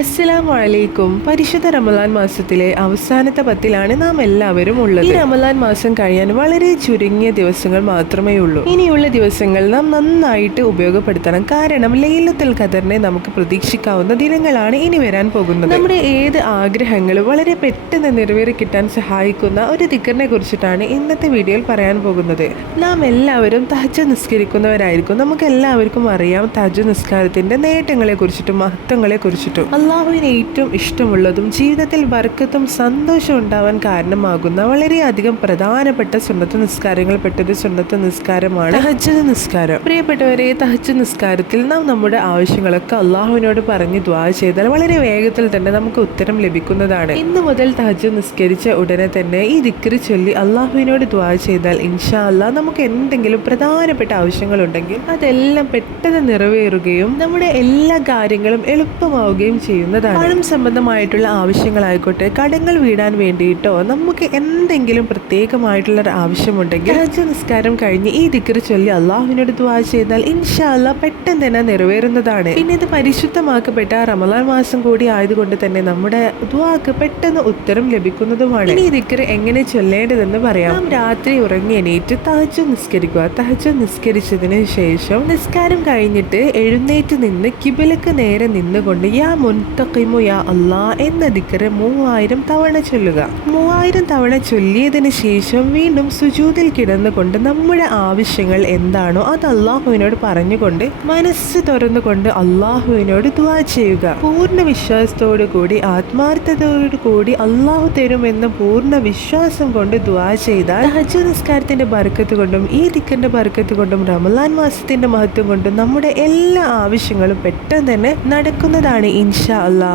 അസ്സലാമു അലൈക്കും പരിശുദ്ധ റമലാൻ മാസത്തിലെ അവസാനത്തെ പത്തിലാണ് നാം എല്ലാവരും ഉള്ളത്. ഈ റമലാൻ മാസം കഴിയാൻ വളരെ ചുരുങ്ങിയ ദിവസങ്ങൾ മാത്രമേ ഉള്ളൂ. ഇനിയുള്ള ദിവസങ്ങൾ നാം നന്നായിട്ട് ഉപയോഗപ്പെടുത്തണം. കാരണം ലൈലത്തുൽ ഖദറിനെ നമുക്ക് പ്രതീക്ഷിക്കാവുന്ന ദിനങ്ങളാണ് ഇനി വരാൻ പോകുന്നത്. നമ്മുടെ ഏത് ആഗ്രഹങ്ങളും വളരെ പെട്ടെന്ന് നിറവേറി കിട്ടാൻ സഹായിക്കുന്ന ഒരു ദിക്കറിനെ കുറിച്ചിട്ടാണ് ഇന്നത്തെ വീഡിയോയിൽ പറയാൻ പോകുന്നത്. നാം എല്ലാവരും തഹജ നിസ്കരിക്കുന്നവരായിരിക്കും. നമുക്ക് എല്ലാവർക്കും അറിയാം തഹജ നിസ്കാരത്തിന്റെ നേട്ടങ്ങളെ കുറിച്ചിട്ടും മഹത്വങ്ങളെ കുറിച്ചിട്ടും. അള്ളാഹുവിന് ഏറ്റവും ഇഷ്ടമുള്ളതും ജീവിതത്തിൽ വർക്കത്തും സന്തോഷം ഉണ്ടാവാൻ കാരണമാകുന്ന വളരെയധികം പ്രധാനപ്പെട്ട സുന്നത്ത് നിസ്കാരങ്ങൾ പെട്ടൊരു സുന്നത്ത് നിസ്കാരമാണ്. തഹജ്ജുദ് നിസ്കാരം. പ്രിയപ്പെട്ടവരെ തഹജ്ജുദ് നിസ്കാരത്തിൽ നാം നമ്മുടെ ആവശ്യങ്ങളൊക്കെ അള്ളാഹുവിനോട് പറഞ്ഞ് ദ്വാ ചെയ്താൽ വളരെ വേഗത്തിൽ തന്നെ നമുക്ക് ഉത്തരം ലഭിക്കുന്നതാണ്. ഇന്ന് മുതൽ തഹജ്ജുദ് നിസ്കരിച്ച ഉടനെ തന്നെ ഈ ദിക്രി ചൊല്ലി അള്ളാഹുവിനോട് ദ്വാ ചെയ്താൽ ഇൻഷാ അല്ലാ നമുക്ക് എന്തെങ്കിലും പ്രധാനപ്പെട്ട ആവശ്യങ്ങളുണ്ടെങ്കിൽ അതെല്ലാം പെട്ടെന്ന് നിറവേറുകയും നമ്മുടെ എല്ലാ കാര്യങ്ങളും എളുപ്പമാവുകയും ചെയ്യുന്നതാണ്. പണം സംബന്ധമായിട്ടുള്ള ആവശ്യങ്ങളായിക്കോട്ടെ കടങ്ങൾ വീടാൻ വേണ്ടിയിട്ടോ നമുക്ക് എന്തെങ്കിലും പ്രത്യേകമായിട്ടുള്ള ഒരു ആവശ്യമുണ്ടെങ്കിൽ രാജ്യ നിസ്കാരം കഴിഞ്ഞ് ഈ ദിക്കറ് ചൊല്ലി അള്ളാഹുവിനോട് ദ്വാ ചെയ്താൽ ഇൻഷാല്ല പെട്ടെന്ന് തന്നെ നിറവേറുന്നതാണ്. പിന്നെ ഇത് പരിശുദ്ധമാക്കപ്പെട്ട റമലാൻ മാസം കൂടി ആയതുകൊണ്ട് തന്നെ നമ്മുടെ ദ്വാക്ക് പെട്ടെന്ന് ഉത്തരം ലഭിക്കുന്നതുമാണ്. ഇനി ഈ ദിക്കറ് എങ്ങനെ ചൊല്ലേണ്ടതെന്ന് പറയാം. രാത്രി ഉറങ്ങി എണീറ്റ് തഹജ് നിസ്കരിക്കുക. തഹജ് നിസ്കരിച്ചതിന് ശേഷം നിസ്കാരം കഴിഞ്ഞിട്ട് എഴുന്നേറ്റ് നിന്ന് കിബിലക്ക് നേരെ നിന്നുകൊണ്ട് യാ മുൻതഖിമു യാ അല്ലാ എന്ന ദിക്കറ് മൂവായിരം തവണ ചൊല്ലുക. മൂവായിരം തവണ ചൊല്ലിയതിന് ശേഷം വീണ്ടും സുജൂതിൽ കിടന്നുകൊണ്ട് നമ്മുടെ ആവശ്യങ്ങൾ എന്താണോ അത് അള്ളാഹുവിനോട് പറഞ്ഞുകൊണ്ട് മനസ്സ് തുറന്നുകൊണ്ട് അള്ളാഹുവിനോട് ദുവാ ചെയ്യുക. പൂർണ വിശ്വാസത്തോടു കൂടി ആത്മാർത്ഥതയോടു കൂടി അള്ളാഹു തരുമെന്ന പൂർണ വിശ്വാസം കൊണ്ട് ദുവാ ചെയ്താൽ ഹജ്ജ് നിസ്കാരത്തിന്റെ ബർക്കത്ത് കൊണ്ടും ഈ ദിക്കറിന്റെ ബർക്കത്ത് കൊണ്ടും റമലാൻ മാസത്തിന്റെ മഹത്വം കൊണ്ടും നമ്മുടെ എല്ലാ ആവശ്യങ്ങളും പെട്ടെന്ന് തന്നെ നടക്കുന്നതാണ് ഇൻഷാ അല്ലാ